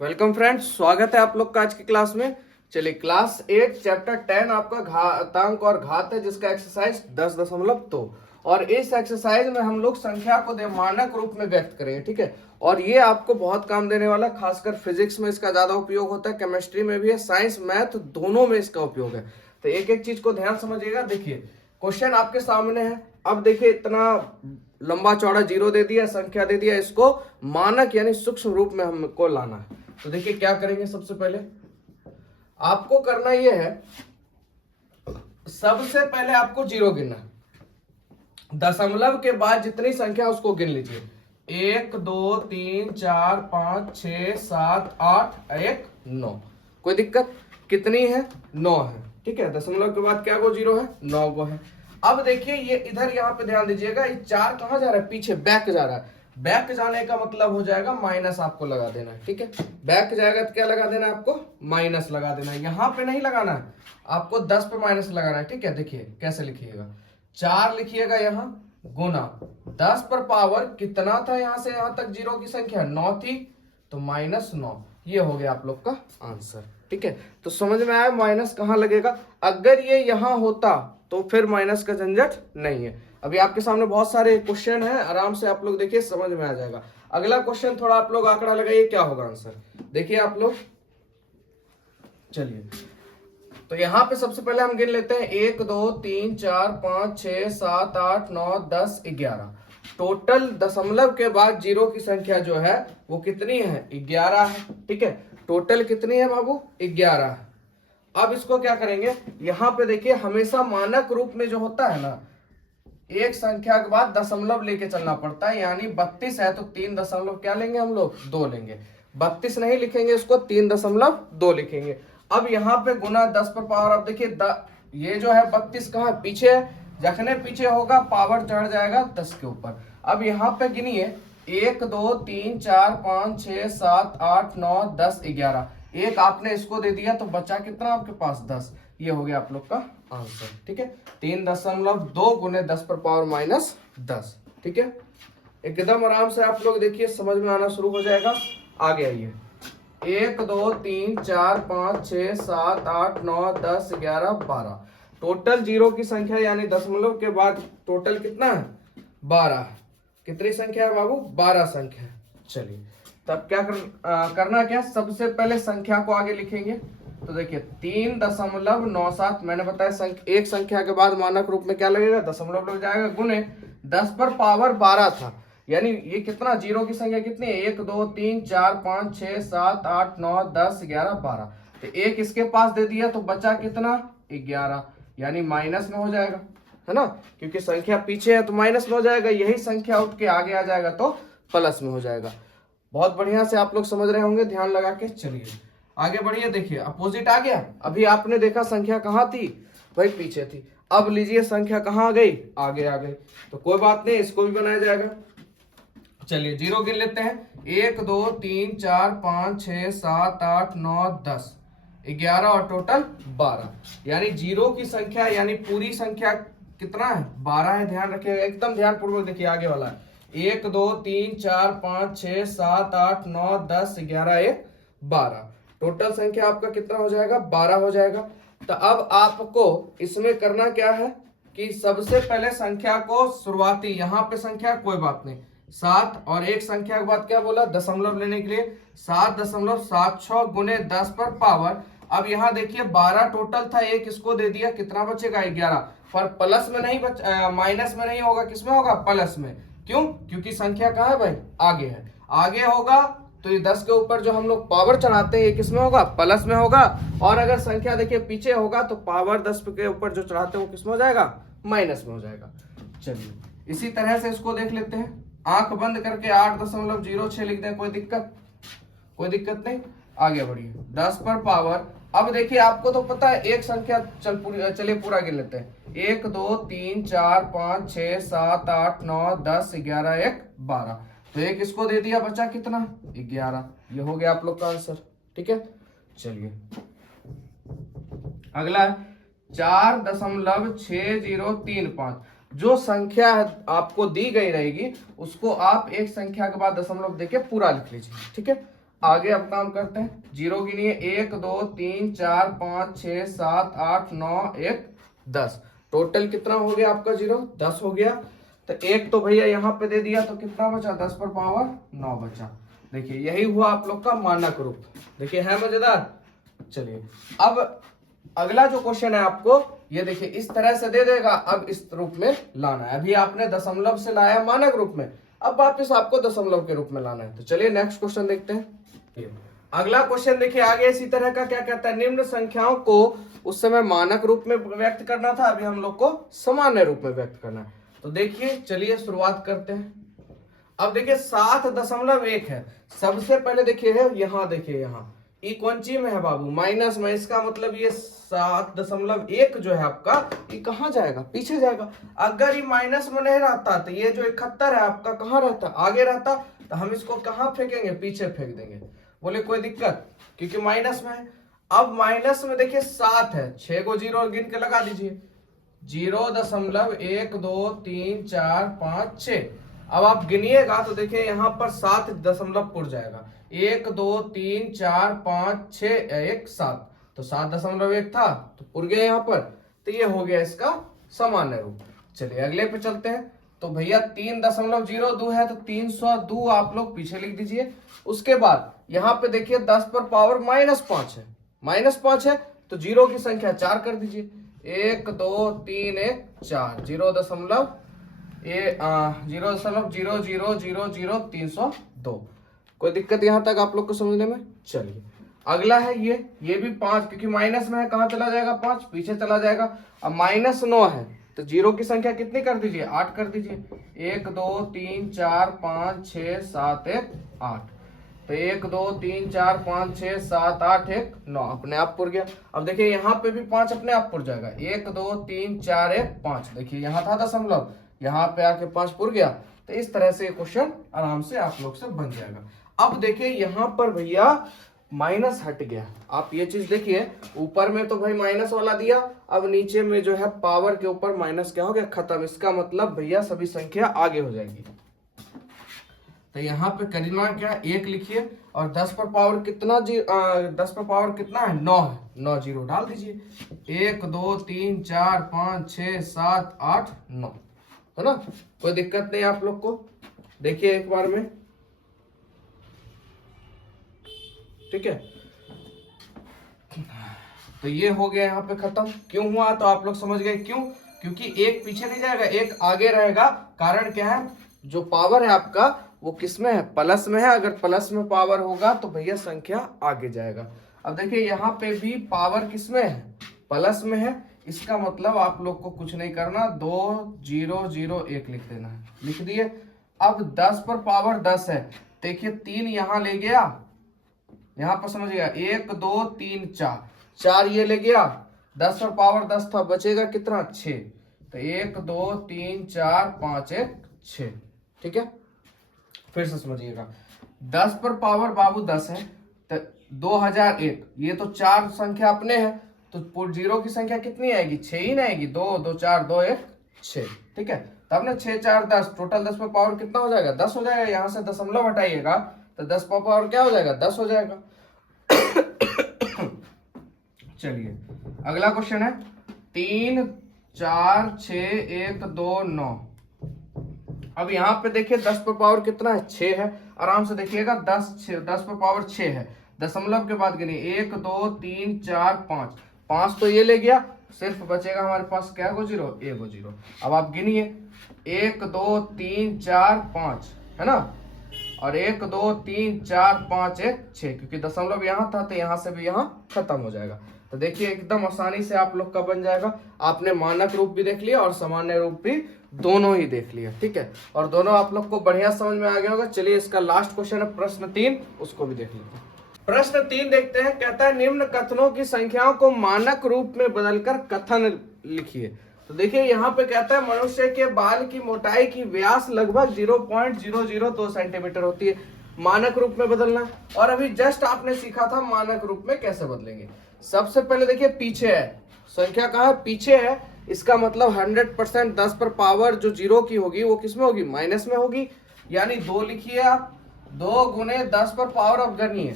Welcome friends, स्वागत है आप लोग का आज की क्लास में। चलिए क्लास 8 चैप्टर 10 आपका घातांक और घात है, जिसका एक्सरसाइज 10.2। और इस एक्सरसाइज में हम लोग संख्या को मानक रूप में व्यक्त करेंगे, ठीक है। और ये आपको बहुत काम देने वाला, खासकर फिजिक्स में इसका ज्यादा उपयोग होता है, केमिस्ट्री में भी है, साइंस मैथ दोनों में इसका उपयोग है। तो एक एक चीज को ध्यान समझिएगा। देखिए क्वेश्चन आपके सामने है। अब देखिए इतना लंबा चौड़ा जीरो दे दिया, संख्या दे दिया, इसको मानक यानी सूक्ष्म रूप में हमको लाना है। तो देखिए क्या करेंगे। सबसे पहले आपको करना यह है, सबसे पहले आपको जीरो गिनना, दशमलव के बाद जितनी संख्या उसको गिन लीजिए। 1 2 3 4 5 6 7 8 1 9। कोई दिक्कत? कितनी है? 9 है, ठीक है। दशमलव के बाद क्या गो जीरो है? 9 गो है। अब देखिए ये इधर यहाँ पे ध्यान दीजिएगा, ये 4 कहां जा रहा है? पीछे बैक जा रहा है। बैक जाने का मतलब हो जाएगा माइनस, आपको लगा देना है, ठीक है। बैक जाएगा तो क्या लगा देना है? आपको माइनस लगा देना है। यहां पे नहीं लगाना है, आपको 10 पे माइनस लगाना है, ठीक है। देखिए कैसे लिखिएगा, 4 लिखिएगा यहां, गुना 10 पर पावर कितना था? यहां से यहां तक जीरो की संख्या 9 थी, तो -9। ये हो गया आप लोग का आंसर, ठीक है। तो समझ में आया माइनस कहां लगेगा। अगर ये यहां होता तो फिर माइनस का झंझट नहीं है। अभी आपके सामने बहुत सारे क्वेश्चन हैं, आराम से आप लोग देखिए, समझ में आ जाएगा। अगला क्वेश्चन थोड़ा आप लोग आंकड़ा लगाइए, क्या होगा आंसर देखिए आप लोग। चलिए तो यहां पे सबसे पहले हम गिन लेते हैं, 1 2 3 4 5 6 7 8 9 10 11। टोटल दशमलव के बाद जीरो की संख्या जो है वो कितनी है? 11 है, ठीक है। टोटल कितनी है बाबू? 11 है। अब इसको क्या करेंगे, यहां पे देखिए हमेशा मानक रूप में जो होता है ना, एक संख्या के बाद दशमलव लेके चलना पड़ता है। यानी 32 है तो 3 दशमलव क्या लेंगे हम लोग? 2 लेंगे। 32 नहीं लिखेंगे इसको, 3.2 लिखेंगे। अब यहाँ पे गुना 10 पर पावर, अब देखिए ये जो है 32 कहाँ पीछे है, जखने पीछे होगा पावर चढ़ जाएगा 10 के ऊपर। अब यहाँ पे गिनिए, 1 2 3 4 5 6 7 8 9 10 11। एक आपने इसको दे दिया तो बचा कितना आपके पास? 10। ये हो गया आप लोग का आंसर, ठीक है। 3.2 गुने 10 पर पावर -10, ठीक है। एकदम आराम से आप लोग देखिए, समझ में आना शुरू हो जाएगा। आगे आइए, 1 2 3 4 5 6 7 8 9 10 11 12। टोटल जीरो की संख्या यानी दशमलव के बाद टोटल कितना है? 12। कितनी संख्या है बाबू? 12 संख्या। चलिए तब क्या करना क्या, सबसे पहले संख्या को आगे लिखेंगे। तो देखिए 3.97, मैंने बताया एक संख्या के बाद मानक रूप में क्या लगेगा? दशमलव लग जाएगा, गुने 10 पर पावर 12 था। यानी ये कितना जीरो की संख्या कितनी है? 1 2 3 4 5 6 7 8 9 10 11 12। तो एक इसके पास दे दिया तो बचा कितना? 11। यानी माइनस में हो जाएगा, है ना, क्योंकि संख्या पीछे है तो माइनस में हो जाएगा। यही संख्या उठ के आगे आ जाएगा तो प्लस में हो जाएगा। बहुत बढ़िया से आप लोग समझ रहे होंगे, ध्यान लगा के चलिए आगे बढ़िए। देखिए अपोजिट आ गया। अभी आपने देखा संख्या कहाँ थी भाई? पीछे थी। अब लीजिए संख्या कहाँ आ गई? आगे आ गई। तो कोई बात नहीं, इसको भी बनाया जाएगा। चलिए जीरो गिन लेते हैं, 1 2 3 4 5 6 7 8 9 10 11 और टोटल 12। यानी जीरो की संख्या यानी पूरी संख्या कितना है? 12 है। ध्यान रखिएगा, एकदम ध्यान पूर्वक देखिए आगे वाला है। 1 2 3 4 5 6 7 8 9 10 11 1 12। टोटल संख्या आपका कितना हो जाएगा? 12 हो जाएगा। तो अब आपको इसमें करना क्या है कि सबसे पहले संख्या को शुरुआती, यहां पे संख्या कोई बात नहीं, 7 और एक संख्या के बाद क्या बोला? दशमलव लेने के लिए 7.76 गुने 10 पर पावर। अब यहाँ देखिए 12 टोटल था, एक इसको दे दिया, कितना बचेगा? 11। पर प्लस में नहीं माइनस में नहीं होगा, किसमें होगा? प्लस में। क्यों? क्योंकि संख्या कहाँ है भाई? आगे है। आगे होगा तो ये 10 के ऊपर जो हम लोग पावर चढ़ाते हैं ये किसमें होगा? प्लस में होगा। और अगर संख्या देखिए पीछे होगा तो पावर 10 के ऊपर जो चढ़ाते हैं वो किसमें हो जाएगा? माइनस में हो जाएगा। चलिए इसी तरह से इसको देख लेते हैं। आंख बंद करके 8.06 लिख दें, कोई दिक्कत? कोई दिक्कत नहीं। आगे बढ़िए, 10 पर पावर। अब देखिए आपको तो पता है एक संख्या, चलिए पूरा गिन लेते हैं, 1 2 3 4 5 6 7 8 9 10 11 1 12। तो एक इसको दे दिया, बचा कितना? 11। ये हो गया आप लोग का आंसर, ठीक है। चलिए अगला है 4.6035। जो संख्या आपको दी गई रहेगी उसको आप एक संख्या के बाद दशमलव देके पूरा लिख लीजिए, ठीक है। आगे अब काम करते हैं, जीरो गिनिए, 1 2 3 4 5 6 7 8 9 1 10। टोटल कितना हो गया आपका जीरो? 10 हो गया। तो एक तो भैया यहाँ पे दे दिया, तो कितना बचा? 10 पर पावर 9 बचा। देखिए यही हुआ आप लोग का मानक रूप। देखिए है मजेदार। चलिए अब अगला जो क्वेश्चन है आपको, ये देखिए इस तरह से दे देगा, अब इस रूप में लाना है। अभी आपने दशमलव से लाया मानक रूप में, अब वापिस आपको दशमलव के रूप में लाना है। तो चलिए नेक्स्ट क्वेश्चन देखते हैं। अगला क्वेश्चन देखिए आगे इसी तरह का, क्या कहता है, निम्न संख्याओं को उस समय मानक रूप में व्यक्त करना था, अभी हम लोग को सामान्य रूप में व्यक्त करना है। तो देखिए चलिए शुरुआत करते हैं। अब देखिए 7.1 है। सबसे पहले देखिए है यहाँ, देखिए यहाँ ई कौन ची में है बाबू? माइनस में। इसका मतलब ये 7.1 जो है आपका, ये कहाँ जाएगा? पीछे जाएगा। अगर ये माइनस में नहीं रहता तो ये जो 71 है आपका कहाँ रहता? आगे रहता। तो हम इसको कहाँ फेंकेंगे? पीछे फेंक देंगे। बोले कोई दिक्कत, क्योंकि माइनस में है। अब माइनस में देखिए 7 है, 6 को जीरो गिन के लगा दीजिए, 0.1 2 3 4 5 6। अब आप गिनिएगा तो देखिए यहाँ पर 7 दशमलव पुर जाएगा, 1 2 3 4 5 6 1 7। तो 7.1 था तो पुर गया यहाँ पर। तो ये हो गया इसका सामान्य रूप। चलिए अगले पे चलते हैं। तो भैया 3.02 है, तो 302 आप लोग पीछे लिख दीजिए। उसके बाद यहाँ पे देखिए 10 पर पावर -5 है, -5 है, तो जीरो की संख्या 4 कर दीजिए, 1 2 3 1 4, 0.000000302। कोई दिक्कत यहाँ तक आप लोग को समझने में? चलिए अगला है ये भी 5, क्योंकि माइनस में है, कहाँ चला जाएगा? 5 पीछे चला जाएगा। अब -9 है, तो जीरो की संख्या कितनी कर दीजिए? 8 कर दीजिए, 1 2 3 4 5 6 7 1 8। तो 1 2 3 4 5 6 7 8 1 9 अपने आप पुर गया। अब देखिए यहाँ पे भी 5 अपने आप पुर जाएगा, 1 2 3 4 1 5। देखिए यहाँ था दशमलव, यहाँ पे आके 5 पुर गया। तो इस तरह से क्वेश्चन आराम से आप लोग से बन जाएगा। अब देखिए यहाँ पर भैया माइनस हट गया। आप ये चीज देखिए, ऊपर में तो भाई माइनस वाला दिया, अब नीचे में जो है पावर के ऊपर माइनस क्या हो गया? खत्म। इसका मतलब भैया सभी संख्या आगे हो जाएगी। तो यहाँ पे करना क्या? 1 लिखिए, और 10 पर पावर कितना 10 पर पावर कितना है? 9 है, 9 जीरो डाल दीजिए, 1 2 3 4 5 6 7 8 9, है ना? कोई दिक्कत नहीं आप लोग को। देखिए एक बार में, ठीक है। तो ये हो गया यहाँ पे खत्म। क्यों हुआ? तो आप लोग समझ गए क्यों? क्योंकि एक पीछे नहीं जाएगा, एक आगे रहेगा। कारण क्या है? जो पावर है आपका वो किस में है? प्लस में है। अगर प्लस में पावर होगा तो भैया संख्या आगे जाएगा। अब देखिए यहाँ पे भी पावर किस में है? प्लस में है। इसका मतलब आप लोग को कुछ नहीं करना, 2 0 0 1 लिख देना है। लिख दिए। अब 10 पर पावर 10 है, देखिए 3 यहाँ ले गया, यहाँ पर समझिएगा 1 2 3 4, 4 ये ले गया, 10 पर पावर 10 था, बचेगा कितना? 6। तो 1 2 3 4 5 1 6, ठीक है। फिर से समझिएगा, 10 पर पावर बाबू 10 है, तो 2001, ये तो 4 संख्या अपने है, तो जीरो की संख्या कितनी आएगी? 6 ही ना आएगी। 2 2 4 2 1 6, ठीक है। तब ना 6 4 10, टोटल 10 पर पावर कितना हो जाएगा? 10 हो जाएगा। यहाँ से दशमलव हटाइएगा तो 10 पर पावर क्या हो जाएगा? 10 हो जाएगा। चलिए अगला क्वेश्चन है, 3 4 6 1 2 9। अब यहाँ पे देखिए 10 पर पावर कितना है? 6 है। आराम से देखिएगा, 10 पर पावर 6 है, दशमलव के बाद गिनिए, 1 2 3 4 5, 5 तो ये ले गया, सिर्फ बचेगा हमारे पास क्या? गो जीरो, 1 गो जीरो। अब आप गिनिए, 1 2 3 4 5, है ना, और 1 2 3 4 5 1 6, क्योंकि दशमलव यहाँ था तो यहाँ से भी यहाँ खत्म हो जाएगा। तो देखिए एकदम आसानी से आप लोग का बन जाएगा। आपने मानक रूप भी देख लिया और सामान्य रूप भी दोनों ही देख लिया, ठीक है। और दोनों आप लोग को बढ़िया समझ में आ गया होगा। चलिए इसका लास्ट क्वेश्चन है प्रश्न 3, उसको भी देख लेते हैं। प्रश्न 3 देखते हैं। कहता है निम्न कथनों की संख्याओं को मानक रूप में बदलकर कथन लिखिए। तो देखिए यहाँ पे कहता है मनुष्य के बाल की मोटाई की व्यास लगभग 0.002 सेंटीमीटर होती है। मानक रूप में बदलना, और अभी जस्ट आपने सीखा था मानक रूप में कैसे बदलेंगे। सबसे पहले देखिए पीछे है, संख्या कहाँ है? पीछे है। इसका मतलब 100% 10 पर पावर जो जीरो की होगी वो किस में होगी? माइनस में होगी, यानी 2 लिखिए आप। 2 गुने 10 पर पावर ऑफ गणिए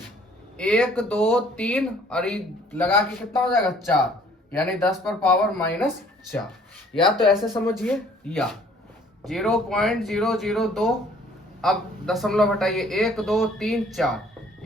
1 2 3 और ये लगा के कितना हो जाएगा 4, यानी 10 पर पावर -4। या तो ऐसे समझिए या 0.002। अब दशमलव हटाइए 1 2 3 4,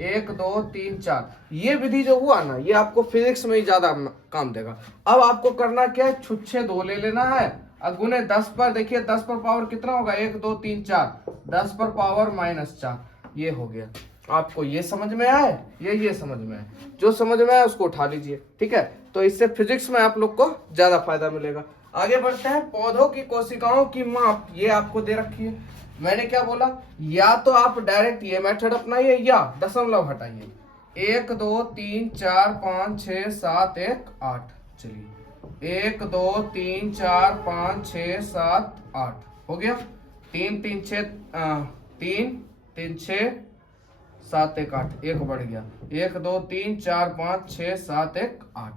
1 2 3 4। ये विधि जो हुआ ना, ये आपको फिजिक्स में ही ज्यादा काम देगा। अब आपको करना क्या है, छुच्छे 2 ले लेना है और गुने 10 पर, देखिए 10 पर पावर कितना होगा 1 2 3 4, 10 पर पावर -4। ये हो गया। आपको ये समझ में आए, ये समझ में आए, जो समझ में आए उसको उठा लीजिए, ठीक है। तो इससे फिजिक्स में आप लोग को ज्यादा फायदा मिलेगा। आगे बढ़ते हैं। पौधों की कोशिकाओं की माप ये आपको दे रखी है। मैंने क्या बोला, या तो आप डायरेक्ट ये मेथड अपनाइए या दशमलव हटाइए। 1 2 3 4 5 6 7 1 8। चलिए 1 2 3 4 5 6 7 8 हो गया। 3 3 6 3 3 6 7 1 8, एक बढ़ गया। 1 2 3 4 5 6 7 1 8।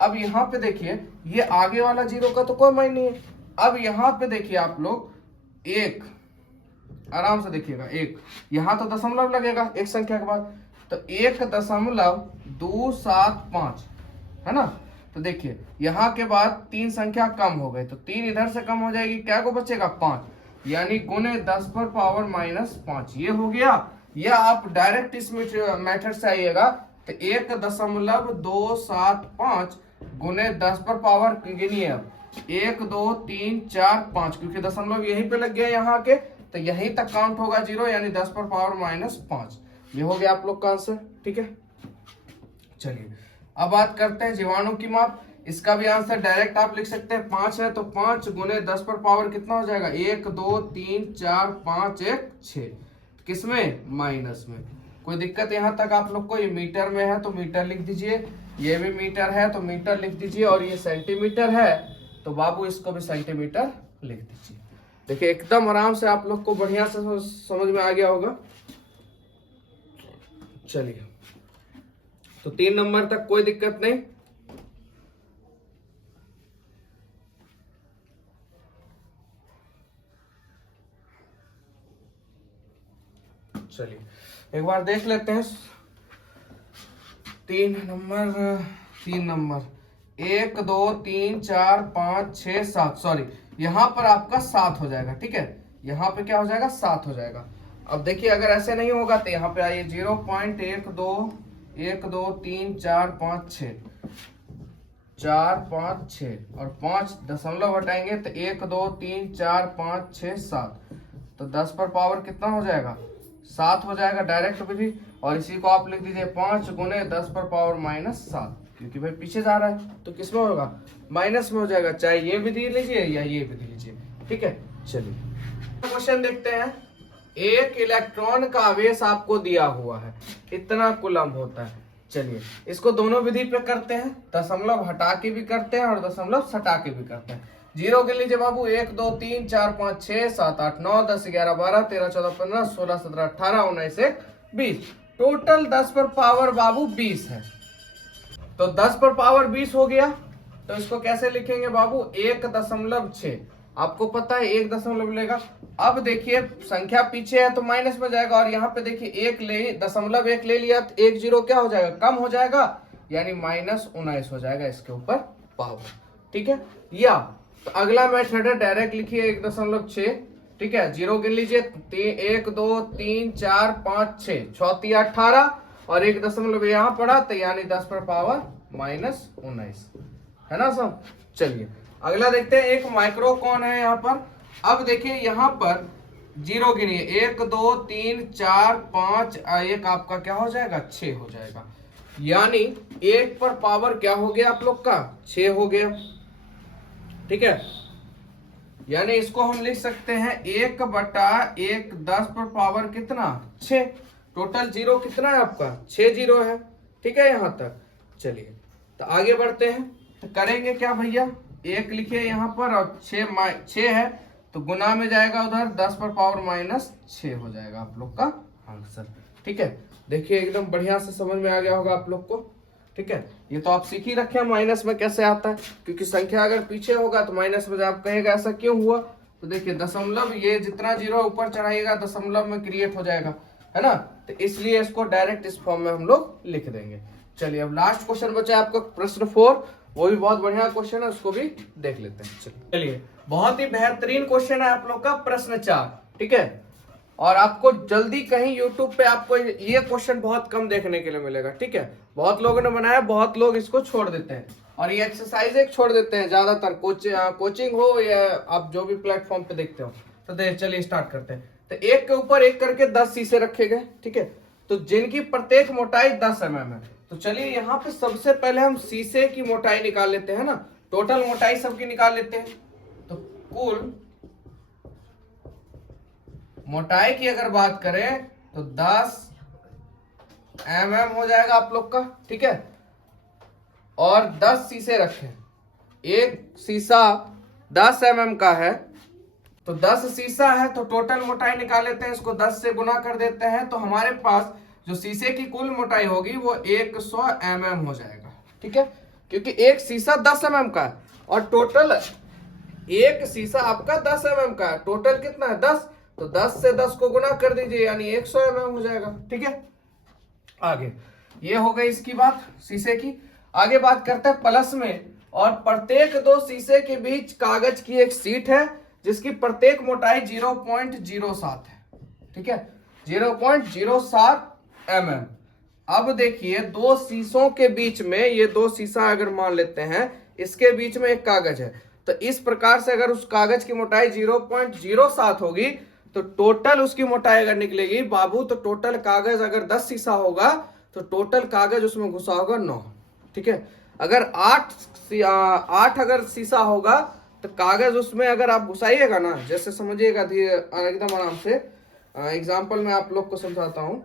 अब यहाँ पे देखिए ये आगे वाला 0 का तो कोई मायने नहीं है। अब यहाँ पे देखिए आप लोग एक, आराम से देखिएगा, एक यहाँ तो दशमलव लगेगा एक संख्या के बाद, तो 1.275 है ना। तो देखिए यहाँ के बाद 3 संख्या कम हो गई, तो 3 इधर से कम हो जाएगी, क्या को बचेगा 5, यानी गुने 10 पर पावर -5। ये हो गया। या आप डायरेक्ट इस मेथड से आइएगा तो 1.275 गुने 10 पर पावर गिनिए। अब 1 2 3 4 5, क्योंकि दशमलव यहीं पे लग गया यहाँ के, तो यहीं तक काउंट होगा 0, यानी 10 पर पावर -5। ये हो गया आप लोग का आंसर, ठीक है। चलिए अब बात करते हैं जीवाणु की माप। इसका भी आंसर डायरेक्ट आप लिख सकते हैं। 5 है तो 5 गुने 10 पर पावर कितना हो जाएगा 1 2 3 4 5 1 6। किसमें, माइनस में। कोई दिक्कत यहाँ तक आप लोग को? ये मीटर में है तो मीटर लिख दीजिए, ये भी मीटर है तो मीटर लिख दीजिए, और ये सेंटीमीटर है तो बाबू इसको भी सेंटीमीटर लिख दीजिए। देखिए एकदम आराम से आप लोग को बढ़िया से समझ में आ गया होगा। चलिए तो 3 नंबर तक कोई दिक्कत नहीं। चलिए एक बार देख लेते हैं 3 नंबर 1 2 3 4 5 6 7, सॉरी यहाँ पर आपका 7 हो जाएगा, ठीक है। यहाँ पे क्या हो जाएगा 7 हो जाएगा। अब देखिए अगर ऐसे नहीं होगा तो यहाँ पे आइए 0.12 1 2 3 4 5 6 4 5 6 और 5 दशमलव हटाएंगे तो 1 2 3 4 5 6 7, तो 10 पर पावर कितना हो जाएगा 7 हो जाएगा डायरेक्ट विधि। और इसी को आप लिख दीजिए 5 गुने 10 पर पावर -7, क्योंकि भाई पीछे जा रहा है तो किसमें होगा माइनस में हो जाएगा, चाहे ये विधि लीजिए या ये विधि लीजिए, ठीक है। चलिए क्वेश्चन देखते हैं। एक इलेक्ट्रॉन का आवेश आपको दिया हुआ है, इतना कूलम होता है। चलिए इसको दोनों विधि पे करते हैं, दशमलव हटा के भी करते हैं और दशमलव सटा के भी करते हैं। 0 गिन लीजिए बाबू, 1 2 3 4 5 6 7 8 9 10 11 12 13 14 15 16 17 18 19 1 20। टोटल 10 पर पावर बाबू 20 है। तो 10 पर पावर 20 हो गया, तो इसको कैसे लिखेंगे बाबू 1.6। आपको पता है 1 दशमलव लेगा। अब देखिए संख्या पीछे है तो माइनस में जाएगा, और यहाँ पे देखिए 1 ले लिया तो 1 0 क्या हो जाएगा कम हो जाएगा, यानी -19 हो जाएगा इसके ऊपर पावर, ठीक है। या तो अगला मेथड है डायरेक्ट लिखिए 1.6, ठीक है। 0 गिन लीजिए 1 2 3 4 5 6 6 18 और 1 दशमलव यहाँ पड़ा तो यानी 10 पर पावर -19 है ना सब। चलिए अगला देखते हैं। एक माइक्रोकॉन है यहाँ पर। अब देखिए यहाँ पर 0 गिनिए 1 2 3 4 5 1 आपका क्या हो जाएगा 6 हो जाएगा, यानी 1 पर पावर क्या हो गया आप लोग का 6 हो गया, ठीक है। यानी इसको हम लिख सकते हैं 1/1 10 पर पावर कितना 6। टोटल 0 कितना है आपका 6 0 है, ठीक है यहाँ तक। चलिए तो आगे बढ़ते हैं। तो करेंगे क्या भैया, 1 लिखिए यहाँ पर और 6 है तो गुना में जाएगा उधर 10 पर पावर -6 हो जाएगा आप लोग का आंसर, ठीक है। देखिए एकदम बढ़िया से समझ में आ गया होगा आप लोग को, ठीक है। ये तो आप सीख ही रखे हैं माइनस में कैसे आता है, क्योंकि संख्या अगर पीछे होगा तो माइनस में आप कहेगा ऐसा क्यों हुआ। तो देखिए दशमलव ये जितना 0 ऊपर चढ़ाइएगा दशमलव में क्रिएट हो जाएगा, है ना, तो इसलिए इसको डायरेक्ट इस फॉर्म में हम लोग लिख देंगे। चलिए अब लास्ट क्वेश्चन बचा है आपका प्रश्न 4, वो भी बहुत बढ़िया क्वेश्चन है, उसको भी देख लेते हैं। चलिए बहुत ही बेहतरीन क्वेश्चन है आप लोग का प्रश्न 4, ठीक है। और आपको जल्दी कहीं YouTube पे आपको ये क्वेश्चन बहुत कम देखने के लिए मिलेगा, ठीक है। बहुत लोगों ने बनाया, बहुत लोग इसको छोड़ देते हैं और ये एक्सरसाइज एक छोड़ देते हैं ज्यादातर, कोचिंग हो या आप जो भी प्लेटफॉर्म पे देखते हो। तो चलिए स्टार्ट करते हैं। तो एक के ऊपर एक करके 10 शीशे रखे गए, ठीक है, तो जिनकी प्रत्येक मोटाई 10 mm है। तो चलिए यहाँ पे सबसे पहले हम शीशे की मोटाई निकाल लेते हैं ना, टोटल मोटाई सबकी निकाल लेते हैं। तो कुल मोटाई की अगर बात करें तो 10 mm हो जाएगा आप लोग का, ठीक है। और 10 शीशे रखे, एक शीशा 10 mm का है, तो 10 शीशा है तो टोटल मोटाई निकाल लेते हैं, इसको 10 से गुना कर देते हैं, तो हमारे पास जो शीशे की कुल मोटाई होगी वो 100 mm हो जाएगा, ठीक है। क्योंकि एक शीशा 10 mm का है और टोटल एक शीशा आपका 10 mm का है, टोटल कितना है 10, तो 10 से 10 को गुना कर दीजिए यानी 100 mm हो जाएगा, ठीक है। आगे ये हो गई इसकी बात शीशे की। आगे बात करते हैं प्लस में, और प्रत्येक दो शीशे के बीच कागज की एक शीट है जिसकी प्रत्येक मोटाई 0.07 है, ठीक है, 0.07 mm। अब देखिए दो शीशों के बीच में, ये दो शीशा अगर मान लेते हैं, इसके बीच में एक कागज है, तो इस प्रकार से अगर उस कागज की मोटाई 0.07 होगी तो टोटल उसकी मोटाई अगर निकलेगी बाबू, तो टोटल कागज अगर 10 शीशा होगा तो टोटल कागज उसमें घुसा होगा 9, ठीक है। अगर 8 अगर शीशा होगा तो कागज उसमें अगर आप घुसाइएगा ना, जैसे समझिएगा धीरे एकदम आराम से, एग्जाम्पल में आप लोग को समझाता हूं।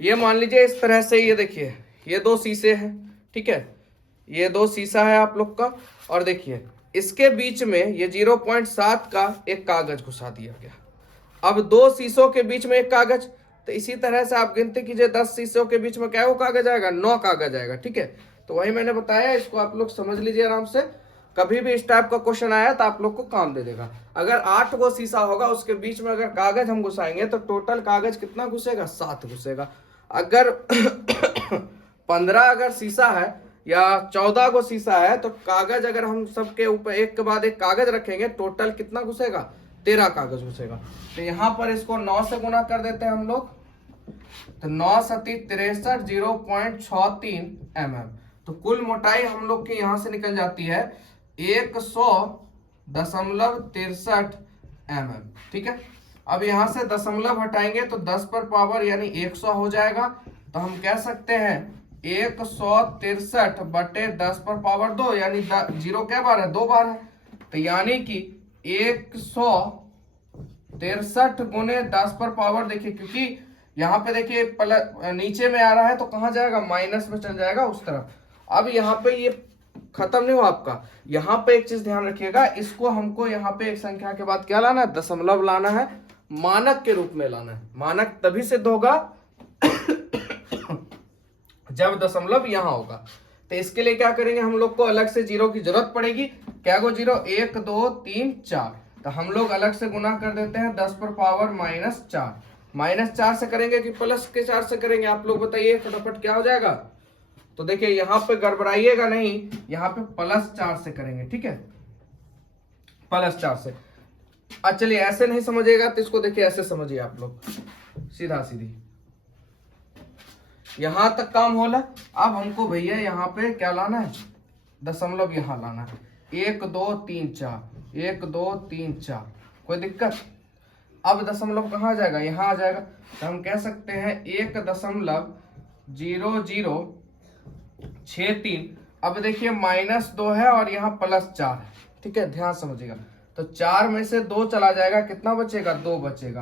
ये मान लीजिए इस तरह से, ये देखिए ये दो शीशे हैं, ठीक है, ये दो शीशा है आप लोग का, और देखिए इसके बीच में ये 0.7 का एक कागज घुसा दिया गया। अब दो शीशों के बीच में एक कागज, तो इसी तरह से आप गिनती कीजिए 10 शीशों के बीच में क्या वो कागज आएगा, 9 कागज आएगा, ठीक है। तो वही मैंने बताया, इसको आप लोग समझ लीजिए आराम से, कभी भी इस टाइप का क्वेश्चन आया तो आप लोग को काम दे देगा। अगर 8 गो शीशा होगा उसके बीच में अगर कागज हम घुसाएंगे तो टोटल कागज कितना घुसेगा, 7 घुसेगा। अगर 15 अगर शीशा है या 14 गो शीशा है तो कागज अगर हम सबके ऊपर एक के बाद एक कागज रखेंगे, टोटल कितना घुसेगा, 13 कागज घुसेगा। तो यहाँ पर इसको 9 से गुना कर देते हैं हम लोग, तो 9 सती 63 0.63 mm। तो कुल मोटाई हम लोग के यहाँ से निकल जाती है 100.63 mm, ठीक है। अब यहाँ से दशमलव हटाएंगे तो 10 पर पावर यानी 100 हो जाएगा, तो हम कह सकते हैं 163 बटे 10 पर पावर 2, यानी 0 क्या बार है, 2 बार है, तो यानी कि 163 गुने 10 पर पावर, देखिए क्योंकि यहाँ पे देखिए नीचे में आ रहा है तो कहाँ जाएगा, माइनस में चल जाएगा उस तरफ। अब यहाँ पे ये खत्म नहीं हुआ आपका, यहाँ पे एक चीज ध्यान रखिएगा, इसको हमको यहाँ पे एक संख्या के बाद क्या लाना है, दशमलव लाना है, मानक के रूप में लाना है। मानक तभी सिद्ध होगा जब दशमलव यहाँ होगा। तो इसके लिए क्या करेंगे, हम लोग को अलग से जीरो की जरूरत पड़ेगी। क्या गो जीरो, 1 2 3 4, तो हम लोग अलग से गुना कर देते हैं 10 पर पावर -4। -4 से करेंगे कि प्लस के 4 से करेंगे, आप लोग बताइए फटाफट क्या हो जाएगा। तो देखिए यहाँ पे गड़बड़ाइएगा नहीं, यहाँ पे +4 से करेंगे, ठीक है, +4 से। अच्छा चलिए ऐसे नहीं समझिएगा तो इसको देखिए ऐसे समझिए आप लोग, सीधा सीधी यहां तक काम होला। अब हमको भैया यहाँ पे क्या लाना है, दशमलव यहाँ लाना है, 1 2 3 4, 1 2 3 4, कोई दिक्कत। अब दशमलव कहाँ जाएगा, यहाँ आ जाएगा, तो हम कह सकते हैं 1.0063। अब देखिए -2 है और यहाँ +4 है, ठीक है, ध्यान समझिएगा। तो 4 में से 2 चला जाएगा, कितना बचेगा, 2 बचेगा,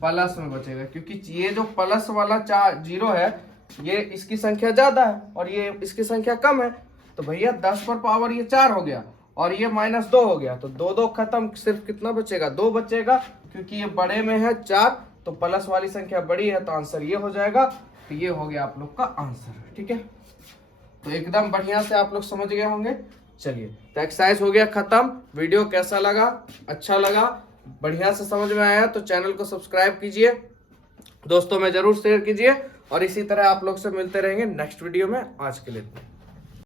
प्लस में बचेगा, क्योंकि ये जो प्लस वाला 0 है ये इसकी संख्या ज्यादा है और ये इसकी संख्या कम है, तो भैया 10 पर पावर ये 4 हो गया और ये -2 हो गया, तो 2 2 खत्म, सिर्फ कितना बचेगा, 2 बचेगा, क्योंकि ये बड़े में है 4, तो प्लस वाली संख्या बड़ी है, तो आंसर ये हो जाएगा। तो ये हो गया आप लोग का आंसर, ठीक है। तो एकदम बढ़िया से आप लोग समझ गए होंगे। चलिए तो एक्सरसाइज हो गया खत्म। वीडियो कैसा लगा, अच्छा लगा बढ़िया से समझ में आया तो चैनल को सब्सक्राइब कीजिए, दोस्तों में जरूर शेयर कीजिए, और इसी तरह आप लोग से मिलते रहेंगे नेक्स्ट वीडियो में। आज के लिए इतना ही।